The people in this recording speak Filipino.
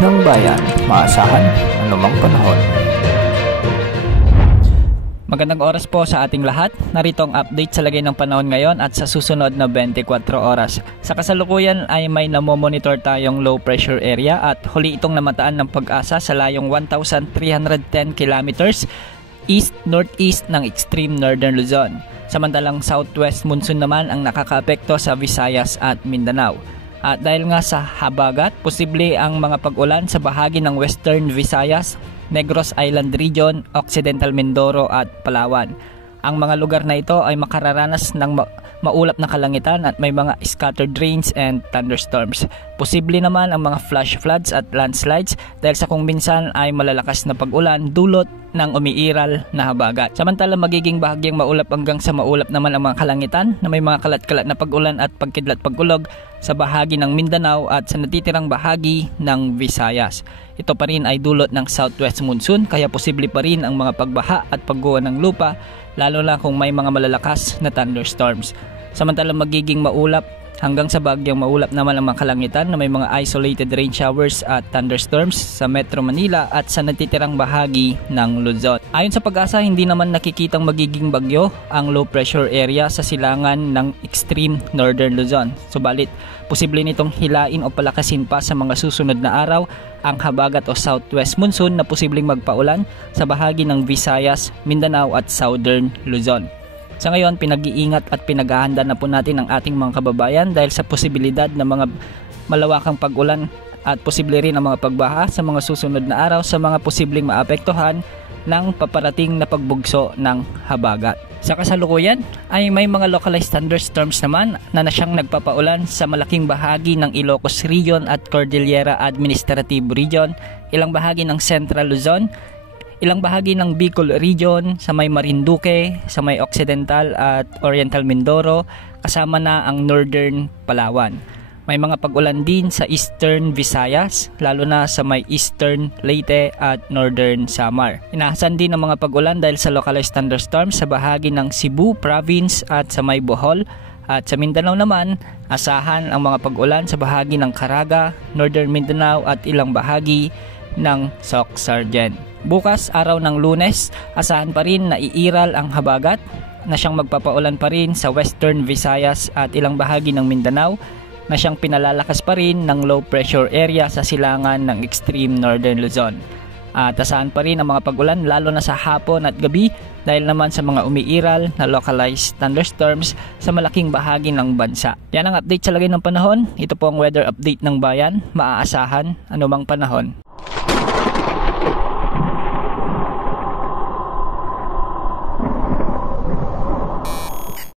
ng bayan, maasahan anumang panahon. Magandang oras po sa ating lahat. Narito ang update sa lagay ng panahon ngayon at sa susunod na 24 oras. Sa kasalukuyan ay may namomonitor tayong low pressure area at huli itong namataan ng Pag-asa sa layong 1,310 kilometers east-northeast ng extreme northern Luzon. Samantalang southwest monsoon naman ang nakakaapekto sa Visayas at Mindanao. At dahil nga sa habagat, posible ang mga pag-ulan sa bahagi ng western Visayas, Negros Island Region, Occidental Mindoro at Palawan. Ang mga lugar na ito ay makararanas ng maulap na kalangitan at may mga scattered rains and thunderstorms. Posible naman ang mga flash floods at landslides dahil sa kung minsan ay malalakas na pag-ulan dulot ng umiiral na habagat. Samantala magiging bahagyang maulap hanggang sa maulap naman ang mga kalangitan na may mga kalat-kalat na pag-ulan at pagkidlat pagkulog sa bahagi ng Mindanao at sa natitirang bahagi ng Visayas. Ito pa rin ay dulot ng southwest monsoon kaya posible pa rin ang mga pagbaha at pagguho ng lupa lalo na kung may mga malalakas na thunderstorms. Samantala magiging maulap hanggang sa bagyang maulap naman ang mga kalangitan na may mga isolated rain showers at thunderstorms sa Metro Manila at sa natitirang bahagi ng Luzon. Ayon sa Pag-asa, hindi naman nakikitang magiging bagyo ang low pressure area sa silangan ng extreme northern Luzon. Subalit, posible nitong hilain o palakasin pa sa mga susunod na araw ang habagat o southwest monsoon na posibleng magpaulan sa bahagi ng Visayas, Mindanao at southern Luzon. Sa ngayon, pinag-iingat at pinaghahanda na po natin ang ating mga kababayan dahil sa posibilidad ng mga malawakang pag-ulan at posible rin ang mga pagbaha sa mga susunod na araw sa mga posibleng maapektuhan ng paparating na pagbugso ng habagat. Sa kasalukuyan ay may mga localized thunderstorms naman na siyang nagpapaulan sa malaking bahagi ng Ilocos Region at Cordillera Administrative Region, ilang bahagi ng Central Luzon, ilang bahagi ng Bicol Region, sa may Marinduque, sa may Occidental at Oriental Mindoro, kasama na ang Northern Palawan. May mga pag-ulan din sa Eastern Visayas, lalo na sa may Eastern Leyte at Northern Samar. Inaasahan din ang mga pag-ulan dahil sa localized thunderstorms sa bahagi ng Cebu Province at sa may Bohol. At sa Mindanao naman, asahan ang mga pag-ulan sa bahagi ng Caraga, Northern Mindanao at ilang bahagi ng Soc-Sargent. Bukas, araw ng Lunes, asahan pa rin na iiral ang habagat na siyang magpapaulan pa rin sa Western Visayas at ilang bahagi ng Mindanao na siyang pinalalakas pa rin ng low pressure area sa silangan ng extreme northern Luzon. At asahan pa rin ang mga pag-ulan lalo na sa hapon at gabi dahil naman sa mga umiiral na localized thunderstorms sa malaking bahagi ng bansa. Yan ang update sa lagay ng panahon. Ito po ang weather update ng bayan. Maaasahan anumang panahon.